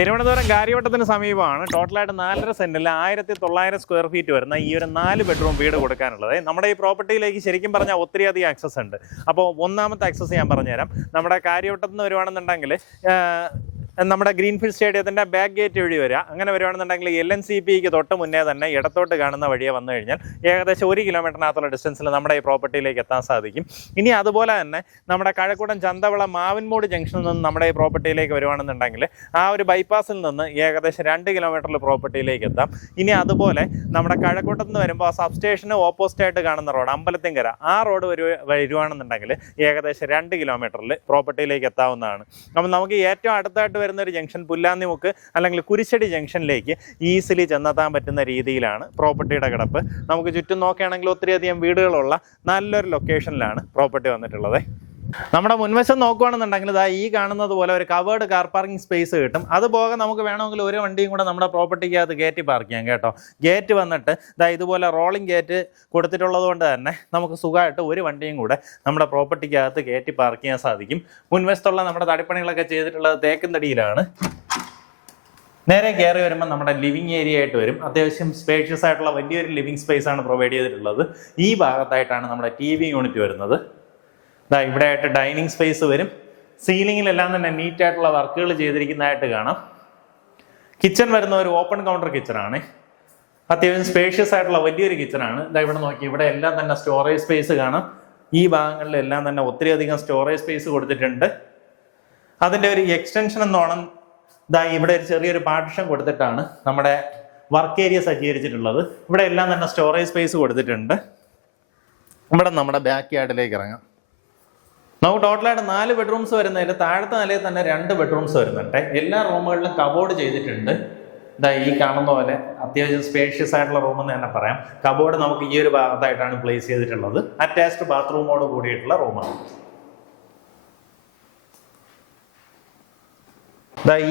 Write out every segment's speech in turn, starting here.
തിരുവനന്തപുരം കാര്യവട്ടത്തിന് സമീപമാണ് ടോട്ടലായിട്ട് 4.5 സെന്റിൽ 1900 square feet വരുന്ന ഈ ഒരു 4 ബെഡ്റൂം വീട് കൊടുക്കാനുള്ളത്. നമ്മുടെ ഈ പ്രോപ്പർട്ടിയിലേക്ക് ശരിക്കും പറഞ്ഞാൽ ഒത്തിരിയധികം ആക്സസ് ഉണ്ട്. അപ്പോൾ ഒന്നാമത്തെ ആക്സസ് ഞാൻ പറഞ്ഞുതരാം. നമ്മുടെ കാര്യവട്ടത്ത് നിന്ന് വരുവാണെന്നുണ്ടെങ്കിൽ നമ്മുടെ ഗ്രീൻഫീൽഡ് സ്റ്റേഡിയത്തിൻ്റെ ബാക്ക് ഗേറ്റ് വഴി വരിക. അങ്ങനെ വരുവാണെന്നുണ്ടെങ്കിൽ LNCPക്ക് തൊട്ട് മുന്നേ തന്നെ ഇടത്തോട്ട് കാണുന്ന വഴിയെ വന്നു കഴിഞ്ഞാൽ ഏകദേശം 1 കിലോമീറ്ററിനകത്തുള്ള ഡിസ്റ്റൻസിൽ നമ്മുടെ ഈ പ്രോപ്പർട്ടിയിലേക്ക് എത്താൻ സാധിക്കും. ഇനി അതുപോലെ തന്നെ നമ്മുടെ കഴക്കൂട്ടം ചന്തവിള മാവിൻമൂട് ജംഗ്ഷനിൽ നിന്ന് നമ്മുടെ ഈ പ്രോപ്പർട്ടിയിലേക്ക് വരുവാണെന്നുണ്ടെങ്കിൽ ആ ഒരു ബൈപ്പാസിൽ നിന്ന് ഏകദേശം 2 കിലോമീറ്ററിൽ പ്രോപ്പർട്ടിയിലേക്ക് എത്താം. ഇനി അതുപോലെ നമ്മുടെ കഴക്കൂട്ടത്ത് നിന്ന് വരുമ്പോൾ സബ്സ്റ്റേഷന് ഓപ്പോസിറ്റായിട്ട് കാണുന്ന റോഡ് അമ്പലത്തിങ്കര, ആ റോഡ് വരുവാണെന്നുണ്ടെങ്കിൽ ഏകദേശം 2 കിലോമീറ്ററിൽ പ്രോപ്പർട്ടിയിലേക്ക് എത്താവുന്നതാണ്. അപ്പോൾ നമുക്ക് ഏറ്റവും അടുത്തായിട്ട് വരുന്നൊരു ജംഗ്ഷൻ പുല്ലാന്നിമുക്ക് അല്ലെങ്കിൽ കുരിശടി ജംഗ്ഷനിലേക്ക് ഈസിലി ചെന്നെത്താൻ പറ്റുന്ന രീതിയിലാണ് പ്രോപ്പർട്ടിയുടെ കിടപ്പ്. നമുക്ക് ചുറ്റും നോക്കുകയാണെങ്കിൽ ഒത്തിരിയധികം വീടുകളുള്ള നല്ലൊരു ലൊക്കേഷനിലാണ് പ്രോപ്പർട്ടി വന്നിട്ടുള്ളത്. നമ്മുടെ മുൻവശം നോക്കുകയാണെന്നുണ്ടെങ്കിൽ ഈ കാണുന്നത് പോലെ ഒരു കവേർഡ് കാർ പാർക്കിംഗ് സ്പേസ് കിട്ടും. അതുപോലെ നമുക്ക് വേണമെങ്കിൽ ഒരു വണ്ടിയും കൂടെ നമ്മുടെ പ്രോപ്പർട്ടിക്കകത്ത് കയറ്റി പാർക്ക് ചെയ്യാം കേട്ടോ. ഗേറ്റ് വന്നിട്ട് ഇതുപോലെ റോളിംഗ് ഗേറ്റ് കൊടുത്തിട്ടുള്ളത് കൊണ്ട് തന്നെ നമുക്ക് സുഖമായിട്ട് ഒരു വണ്ടിയും കൂടെ നമ്മുടെ പ്രോപ്പർട്ടിക്കകത്ത് കയറ്റി പാർക്ക് ചെയ്യാൻ സാധിക്കും. മുൻവശത്തുള്ള നമ്മുടെ തടിപ്പണികളൊക്കെ ചെയ്തിട്ടുള്ളത് തേക്കും തടിയിലാണ്. നേരെ കയറി വരുമ്പോൾ നമ്മുടെ ലിവിങ് ഏരിയ ആയിട്ട് വരും. അത്യാവശ്യം സ്പേഷ്യസ് ആയിട്ടുള്ള വലിയൊരു ലിവിങ് സ്പേസ് ആണ് പ്രൊവൈഡ് ചെയ്തിട്ടുള്ളത്. ഈ ഭാഗത്തായിട്ടാണ് നമ്മുടെ TV യൂണിറ്റ് വരുന്നത്. ഇവിടെ ആയിട്ട് ഡൈനിങ് സ്പേസ് വരും. സീലിങ്ങിലെല്ലാം തന്നെ നീറ്റായിട്ടുള്ള വർക്കുകൾ ചെയ്തിരിക്കുന്നതായിട്ട് കാണാം. കിച്ചൺ വരുന്ന ഒരു ഓപ്പൺ കൗണ്ടർ കിച്ചണാണ്. അത്യാവശ്യം സ്പേഷ്യസ് ആയിട്ടുള്ള വലിയൊരു കിച്ചണാണ്. ഇവിടെ നോക്കി, ഇവിടെ എല്ലാം തന്നെ സ്റ്റോറേജ് സ്പേസ് കാണാം. ഈ ഭാഗങ്ങളിലെല്ലാം തന്നെ ഒത്തിരിയധികം സ്റ്റോറേജ് സ്പേസ് കൊടുത്തിട്ടുണ്ട്. അതിൻ്റെ ഒരു എക്സ്റ്റൻഷൻ എന്നോണം ഇവിടെ ഒരു ചെറിയൊരു പാർട്ടിഷൻ കൊടുത്തിട്ടാണ് നമ്മുടെ വർക്ക് ഏരിയ സജ്ജീകരിച്ചിട്ടുള്ളത്. ഇവിടെ എല്ലാം തന്നെ സ്റ്റോറേജ് സ്പേസ് കൊടുത്തിട്ടുണ്ട്. ഇവിടെ നമ്മുടെ ബാക്ക് യാർഡിലേക്ക് ഇറങ്ങാം. നമുക്ക് ടോട്ടലായിട്ട് 4 ബെഡ്റൂംസ് വരുന്നതിൽ താഴത്തെ നിലയിൽ തന്നെ 2 ബെഡ്റൂംസ് വരുന്നുണ്ട്. എല്ലാ റൂമുകളിലും കബോർഡ് ചെയ്തിട്ടുണ്ട്. ഈ കാണുന്ന പോലെ അത്യാവശ്യം സ്പേഷ്യസ് ആയിട്ടുള്ള റൂം എന്ന് തന്നെ പറയാം. കബോർഡ് നമുക്ക് ഈ ഒരു ഭാഗത്തായിട്ടാണ് പ്ലേസ് ചെയ്തിട്ടുള്ളത്. അറ്റാച്ച്ഡ് ബാത്റൂമോട് കൂടിയിട്ടുള്ള റൂമാണ്.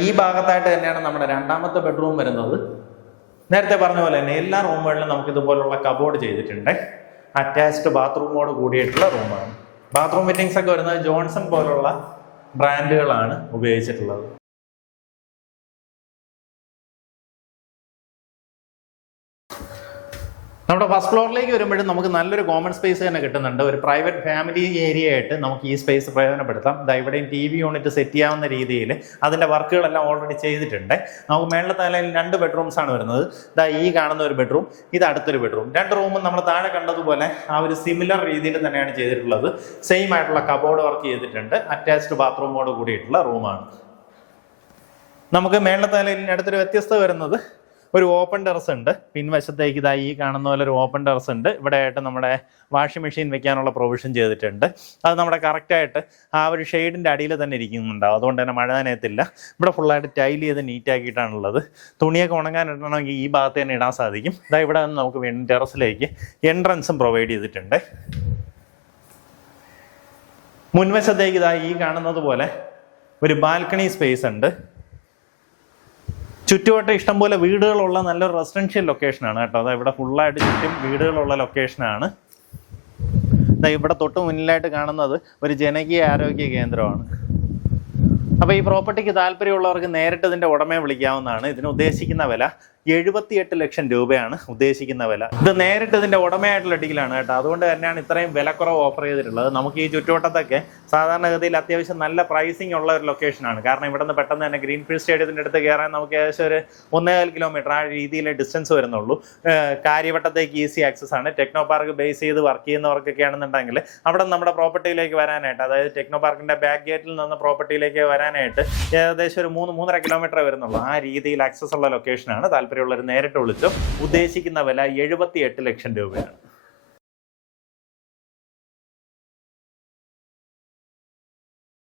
ഈ ഭാഗത്തായിട്ട് തന്നെയാണ് നമ്മുടെ 2ാമത്തെ ബെഡ്റൂം വരുന്നത്. നേരത്തെ പറഞ്ഞ പോലെ തന്നെ എല്ലാ റൂമുകളിലും നമുക്ക് ഇതുപോലുള്ള കബോർഡ് ചെയ്തിട്ടുണ്ട്. അറ്റാച്ച്ഡ് ബാത്റൂമോട് കൂടിയിട്ടുള്ള റൂമാണ്. ബാത്റൂം ഫിറ്റിംഗ്സ് ഒക്കെ വരുന്നത് ജോൺസൺ പോലുള്ള ബ്രാൻഡുകളാണ് ഉപയോഗിച്ചിട്ടുള്ളത്. നമ്മുടെ ഫസ്റ്റ് ഫ്ലോറിലേക്ക് വരുമ്പോഴും നമുക്ക് നല്ലൊരു കോമൺ സ്പേസ് തന്നെ കിട്ടുന്നുണ്ട്. ഒരു പ്രൈവറ്റ് ഫാമിലി ഏരിയ ആയിട്ട് നമുക്ക് ഈ സ്പേസ് പ്രയോജനപ്പെടുത്താം. ഇവിടെയും TV യൂണിറ്റ് സെറ്റ് ചെയ്യാവുന്ന രീതിയിൽ അതിൻ്റെ വർക്കുകളെല്ലാം ഓൾറെഡി ചെയ്തിട്ടുണ്ട്. നമുക്ക് മേളത്തെ നിലയിൽ 2 ബെഡ്റൂംസ് ആണ് വരുന്നത്. ഈ കാണുന്ന ഒരു ബെഡ്റൂം, ഇത് അടുത്തൊരു ബെഡ്റൂം. 2 റൂമും നമ്മൾ താഴെ കണ്ടതുപോലെ ആ ഒരു സിമിലർ രീതിയിൽ തന്നെയാണ് ചെയ്തിട്ടുള്ളത്. സെയിം ആയിട്ടുള്ള കബോർഡ് വർക്ക് ചെയ്തിട്ടുണ്ട്. അറ്റാച്ച്ഡ് ബാത്റൂമോട് കൂടിയിട്ടുള്ള റൂമാണ്. നമുക്ക് മേളത്തെ നിലയിൽ അടുത്തൊരു വ്യത്യസ്തത വരുന്നത് ഒരു ഓപ്പൺ ടെറസ് ഉണ്ട്. പിൻവശത്തേക്ക് ഈ കാണുന്ന പോലെ ഒരു ഓപ്പൺ ടെറസ് ഉണ്ട്. ഇവിടെ ആയിട്ട് നമ്മുടെ വാഷിംഗ് മെഷീൻ വെക്കാനുള്ള പ്രൊവിഷൻ ചെയ്തിട്ടുണ്ട്. അത് നമ്മുടെ കറക്റ്റായിട്ട് ആ ഒരു ഷെയ്ഡിൻ്റെ അടിയിൽ തന്നെ ഇരിക്കുന്നുണ്ടാവും. അതുകൊണ്ട് തന്നെ മഴ നനയത്തില്ല. ഇവിടെ ഫുള്ളായിട്ട് ടൈൽ ചെയ്ത് നീറ്റാക്കിയിട്ടാണുള്ളത്. തുണിയൊക്കെ ഉണങ്ങാൻ ഇടണമെങ്കിൽ ഈ ഭാഗത്ത് തന്നെ ഇടാൻ സാധിക്കും. ഇവിടെ നിന്ന് നമുക്ക് വീണ്ടും ടെറസിലേക്ക് എൻട്രൻസും പ്രൊവൈഡ് ചെയ്തിട്ടുണ്ട്. മുൻവശത്തേക്ക് ഈ കാണുന്നത് പോലെ ഒരു ബാൽക്കണി സ്പേസ് ഉണ്ട്. ചുറ്റുവട്ടം ഇഷ്ടംപോലെ വീടുകളുള്ള നല്ലൊരു റെസിഡൻഷ്യൽ ലൊക്കേഷനാണ് കേട്ടോ. ഇവിടെ ഫുള്ളായിട്ട് ചുറ്റും വീടുകളുള്ള ലൊക്കേഷനാണ്. ഇവിടെ തൊട്ട് മുന്നിലായിട്ട് കാണുന്നത് ഒരു ജനകീയ ആരോഗ്യ കേന്ദ്രമാണ്. അപ്പോൾ ഈ പ്രോപ്പർട്ടിക്ക് താല്പര്യമുള്ളവർക്ക് നേരിട്ട് ഇതിൻ്റെ ഉടമയെ വിളിക്കാവുന്നതാണ്. ഇതിന് ഉദ്ദേശിക്കുന്ന വില 78 ലക്ഷം രൂപയാണ് ഉദ്ദേശിക്കുന്ന വില. ഇത് നേരിട്ട് ഇതിൻ്റെ ഉടമയായിട്ടുള്ള ഡീലാണ് കേട്ടോ. അതുകൊണ്ട് തന്നെയാണ് ഇത്രയും വിലക്കുറവ് ഓഫർ ചെയ്തിട്ടുള്ളത്. നമുക്ക് ഈ ചുറ്റുവട്ടത്തൊക്കെ സാധാരണഗതിയിൽ അത്യാവശ്യം നല്ല പ്രൈസിങ് ഉള്ള ഒരു ലൊക്കേഷനാണ്. കാരണം ഇവിടെ നിന്ന് പെട്ടെന്ന് തന്നെ ഗ്രീൻഫീൽഡ് സ്റ്റേഡിയത്തിൻ്റെ അടുത്ത് കയറാൻ നമുക്ക് ഏകദേശം ഒരു 1.5 കിലോമീറ്റർ ആ രീതിയിലെ ഡിസ്റ്റൻസ് വരുന്നുള്ളൂ. കാര്യവട്ടത്തേക്ക് ഈസി ആക്സസ് ആണ്. ടെക്നോ പാർക്ക് ബേസ് ചെയ്ത് വർക്ക് ചെയ്യുന്നവർക്കൊക്കെ ആണെന്നുണ്ടെങ്കിൽ അവിടെ നമ്മുടെ പ്രോപ്പർട്ടിയിലേക്ക് വരാനായിട്ട്, അതായത് ടെക്നോ പാർക്കിൻ്റെ ബാക്ക് ഗേറ്റിൽ നിന്ന് പ്രോപ്പർട്ടിയിലേക്ക് വരാനായിട്ട് ഏകദേശം ഒരു 3-3.5 കിലോമീറ്റർ വരുന്നുള്ളൂ. ആ രീതിയിൽ ആക്സസ് ഉള്ള ലൊക്കേഷനാണ്. താല്പര്യമുള്ളവർ നേരിട്ട് വിളിച്ചോ. ഉദ്ദേശിക്കുന്ന വില 78 ലക്ഷം രൂപയാണ്.